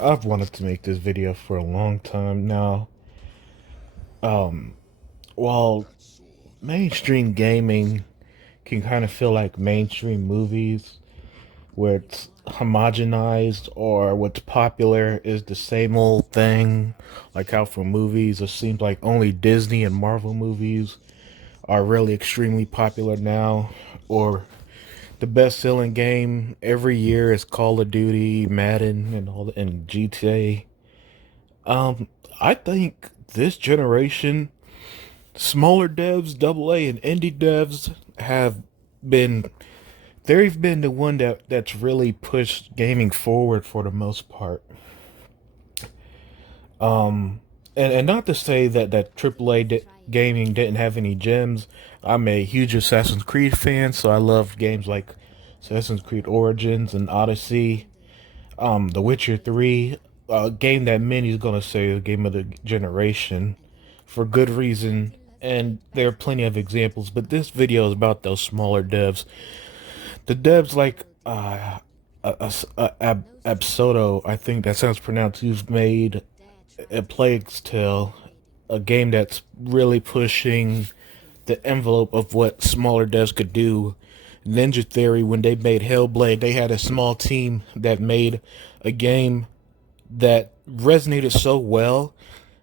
I've wanted to make this video for a long time now. Um, while mainstream gaming can kind of feel like mainstream movies, where it's homogenized or what's popular is the same old thing, like how for movies it seems like only Disney and Marvel movies are really extremely popular now, or the best-selling game every year is Call of Duty, Madden, and GTA. Um, I think this generation, smaller devs, double A and indie devs have been they've been the one that's really pushed gaming forward for the most part. Um, and not to say that AAA gaming didn't have any gems. I'm a huge Assassin's Creed fan, so I love games like Assassin's Creed Origins and Odyssey. The Witcher 3, a game that many is gonna say is the game of the generation, for good reason. And there are plenty of examples, but this video is about those smaller devs. The devs like Absoto, I think that sounds pronounced, who's made A Plague's Tale, a game that's really pushing the envelope of what smaller devs could do. Ninja Theory, when they made Hellblade, they had a small team that made a game that resonated so well.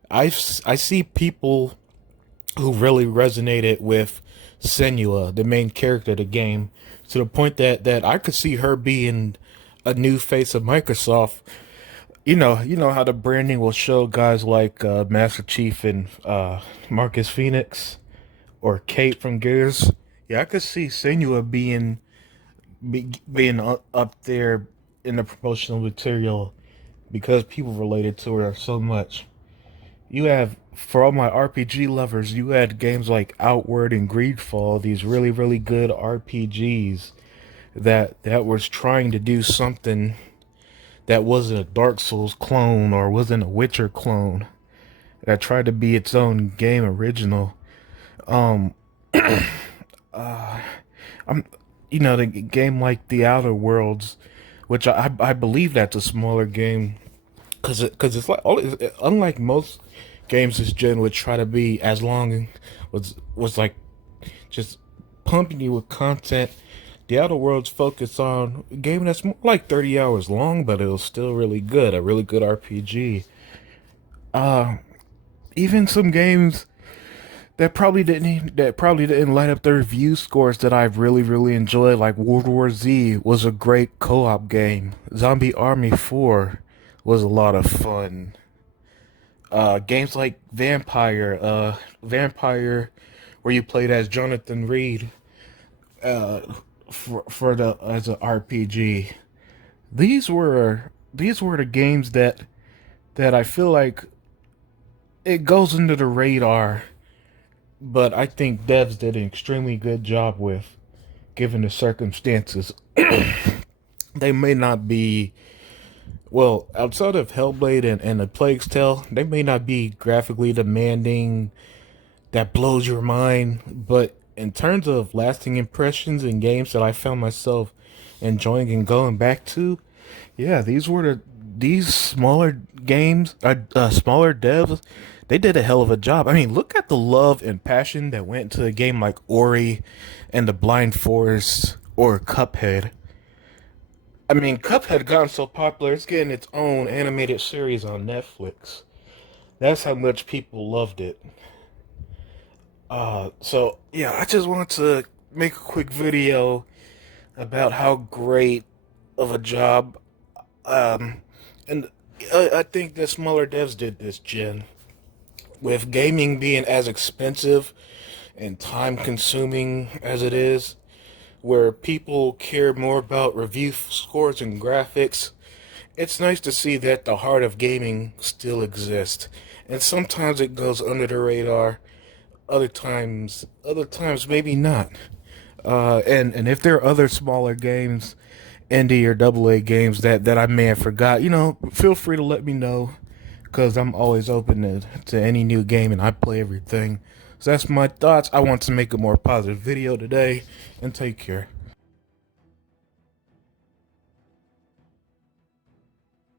I see people who really resonated with Senua, the main character of the game, to the point that I could see her being a new face of Microsoft. You know how the branding will show guys like Master Chief and Marcus Phoenix or Kate from Gears. Yeah, I could see Senua being up there in the promotional material because people related to her so much. You have, for all my RPG lovers, you had games like Outward and Greedfall, these really, really good RPGs that was trying to do something that wasn't a Dark Souls clone or wasn't a Witcher clone, that tried to be its own game original. Um, I'm, the game like The Outer Worlds, which I believe that's a smaller game, cause it's like unlike most games this gen would try to be as long, was like just pumping you with content. The Outer Worlds focus on a game that's more like 30 hours long, but it was still really good, a really good RPG. Uh, Even some games that probably didn't light up the review scores that I've really really enjoyed, like World War Z was a great co-op game. Zombie Army 4 was a lot of fun. Games like Vampire, where you played as Jonathan Reed, uh, for the as an RPG. These were the games that I feel like it goes under the radar, but I think devs did an extremely good job with, given the circumstances. They may not be, well, outside of Hellblade and The Plague's Tale, they may not be graphically demanding that blows your mind, but in terms of lasting impressions and games that I found myself enjoying and going back to, yeah, these smaller games, smaller devs, they did a hell of a job. I mean, look at the love and passion that went into a game like Ori and the Blind Forest or Cuphead. I mean, Cuphead gotten so popular, it's getting its own animated series on Netflix. That's how much people loved it. So yeah, I just wanted to make a quick video about how great of a job, um, and I think the smaller devs did this gen, with gaming being as expensive and time consuming as it is, where people care more about review scores and graphics. It's nice to see that the heart of gaming still exists, and sometimes it goes under the radar. Other times maybe not. And if there are other smaller games, indie or double A games that I may have forgot, feel free to let me know, because I'm always open to any new game and I play everything. So that's my thoughts. I want to make a more positive video today, and take care.